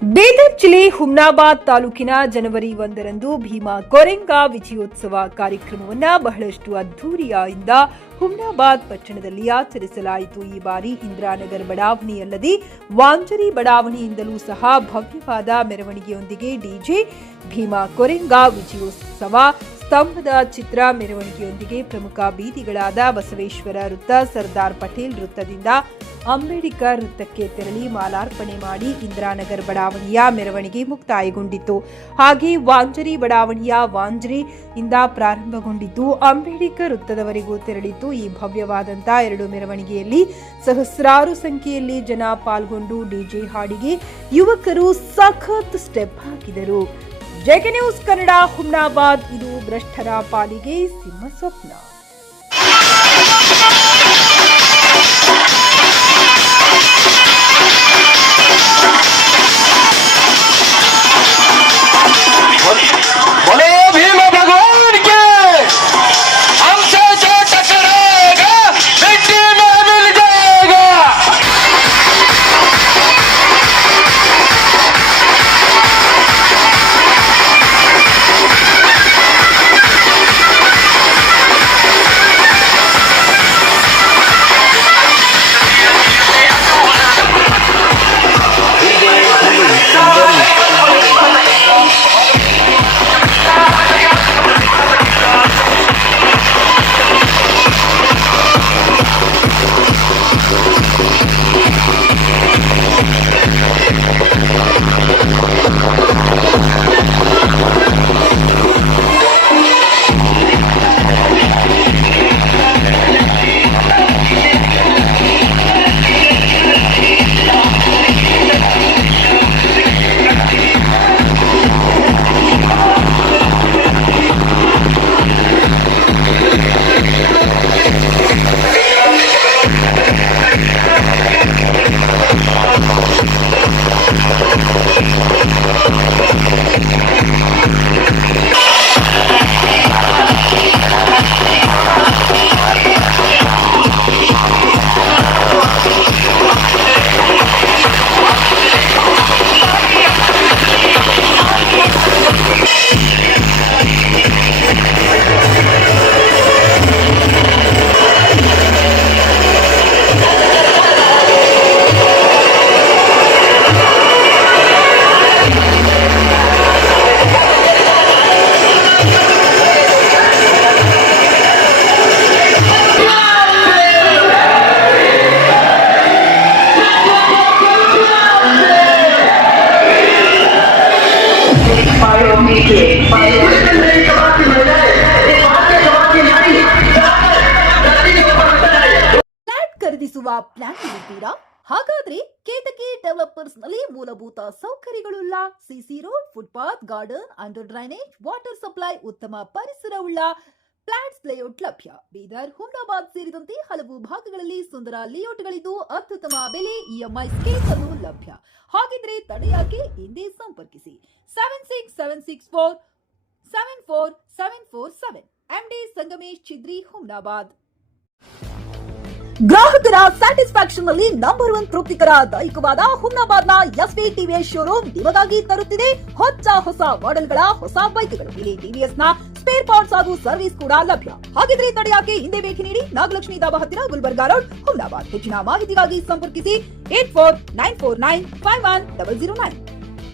ಬೀದರ್ ಜಿಲ್ಲೆ ಹುಮ್ನಾಬಾದ್ ತಾಲೂಕಿನ ಜನವರಿ 1ರಂದು ಭೀಮಾ ಕೊರೆಂಗಾ ವಿಜಯೋತ್ಸವ ಕಾರ್ಯಕ್ರಮವನ್ನು ಬಹಳಷ್ಟು ಅದ್ದೂರಿಯಿಂದ ಹುಮ್ನಾಬಾದ್ ಪಟ್ಟಣದಲ್ಲಿ ಆಚರಿಸಲಾಯಿತು. ಈ ಬಾರಿ ಇಂದಿರಾನಗರ ಬಡಾವಣೆಯಲ್ಲದೆ ವಾಂಜರಿ ಬಡಾವಣೆಯಿಂದಲೂ ಸಹ ಭವ್ಯವಾದ ಮೆರವಣಿಗೆಯೊಂದಿಗೆ ಡಿಜೆ, ಭೀಮಾ ಕೊರೆಂಗಾ ವಿಜಯೋತ್ಸವ ಸ್ತಂಭದ ಚಿತ್ರ ಮೆರವಣಿಗೆಯೊಂದಿಗೆ ಪ್ರಮುಖ ಬೀದಿಗಳಾದ ಬಸವೇಶ್ವರ ವೃತ್ತ, ಸರ್ದಾರ್ ಪಟೇಲ್ ವೃತ್ತದಿಂದ ಅಂಬೇಡ್ಕರ್ ವೃತ್ತಕ್ಕೆ ತೆರಳಿ ಮಾಲಾರ್ಪಣೆ ಮಾಡಿ ಇಂದಿರಾನಗರ ಬಡಾವಣೆಯ ಮೆರವಣಿಗೆ ಮುಕ್ತಾಯಗೊಂಡಿತು. ಹಾಗೆ ವಾಂಜರಿ ಬಡಾವಣೆಯ ವಾಂಜರಿಯಿಂದ ಪ್ರಾರಂಭಗೊಂಡಿದ್ದು ಅಂಬೇಡ್ಕರ್ ವೃತ್ತದವರೆಗೂ ತೆರಳಿತು. ಈ ಭವ್ಯವಾದಂತಹ ಎರಡು ಮೆರವಣಿಗೆಯಲ್ಲಿ ಸಹಸ್ರಾರು ಸಂಖ್ಯೆಯಲ್ಲಿ ಜನ ಪಾಲ್ಗೊಂಡು ಡಿಜೆ ಹಾಡಿಗೆ ಯುವಕರು ಸಖತ್ ಸ್ಟೆಪ್ ಹಾಕಿದರು. JK news Kannada Humnabad. ಇದು ಭ್ರಷ್ಟರ ಪಾಲಿಗೆ ಸಿಂಹ ಸ್ವಪ್ನ. ಖರೀದಿಸುವ ಪ್ಲಾನ್ ಇದ್ದೀರಾ? ಹಾಗಾದ್ರೆ ಕೇತಕಿ ಡೆವಲಪರ್ಸ್ ನಲ್ಲಿ ಮೂಲಭೂತ ಸೌಕರ್ಯಗಳುಳ್ಳ CC road, footpath, garden, under drainage, water supply, ಉತ್ತಮ ಪರಿಸರವುಳ್ಳ ಫ್ಲಾಟ್ಸ್ ಲೇಔಟ್ ಲಭ್ಯ. ಬೀದರ್, ಹುಮ್ನಾಬಾದ್ ಸೇರಿದಂತೆ ಹಲವು ಭಾಗಗಳಲ್ಲಿ ಸುಂದರ ಲೇಔಟ್ಗಳಿದ್ದು ಅತ್ಯುತ್ತಮ ಬೆಲೆ, ಇಎಂಐ ಸ್ಕೀಮ್ಸ್ ಅನ್ನು ಲಭ್ಯ. ಹಾಗಿದ್ರೆ ತಡೆಯಾಕೆ? ಹಿಂದೆ ಸಂಪರ್ಕಿಸಿ 7676474747 ಎಂಡಿ ಸಂಗಮೇಶ್ ಚಿದ್ರಿ, ಹುಮ್ನಾಬಾದ್. ಗ್ರಾಹಕರ ಸ್ಯಾಟಿಸ್ಫ್ಯಾಕ್ಷನ್ ನಲ್ಲಿ ನಂಬರ್ 1 ತೃಪ್ತಿಕರ ದೈಹಿಕವಾದ ಹುಮ್ನಾಬಾದ್ನ ಎಸ್ವಿ ಟಿವಿಎಸ್ ಶೋರೂಮ್ ನಿಮಗಾಗಿ ತರುತ್ತಿದೆ ಹೊಸ ಮಾಡೆಲ್ಗಳ ಹೊಸ ಬೈಕ್ಗಳು. ಇಲ್ಲಿ ಟಿವಿಎಸ್ ನ ಸ್ಪೇರ್ ಪಾರ್ಟ್ಸ್ ಹಾಗೂ ಸರ್ವಿಸ್ ಕೂಡ ಲಭ್ಯ. ಹಾಗಿದ್ರೆ ತಡೆಯಾಕೆ? ಹಿಂದೆ ಭೇಟಿ ನೀಡಿ ನಾಗಲಕ್ಷ್ಮಿ ಧಾಬಾ ಹತ್ತಿರ, ಗುಲ್ಬರ್ಗಾ ರೋಡ್, ಹುಮ್ನಾಬಾದ್. ಹೆಚ್ಚಿನ ಮಾಹಿತಿಗಾಗಿ ಸಂಪರ್ಕಿಸಿ 8494951009.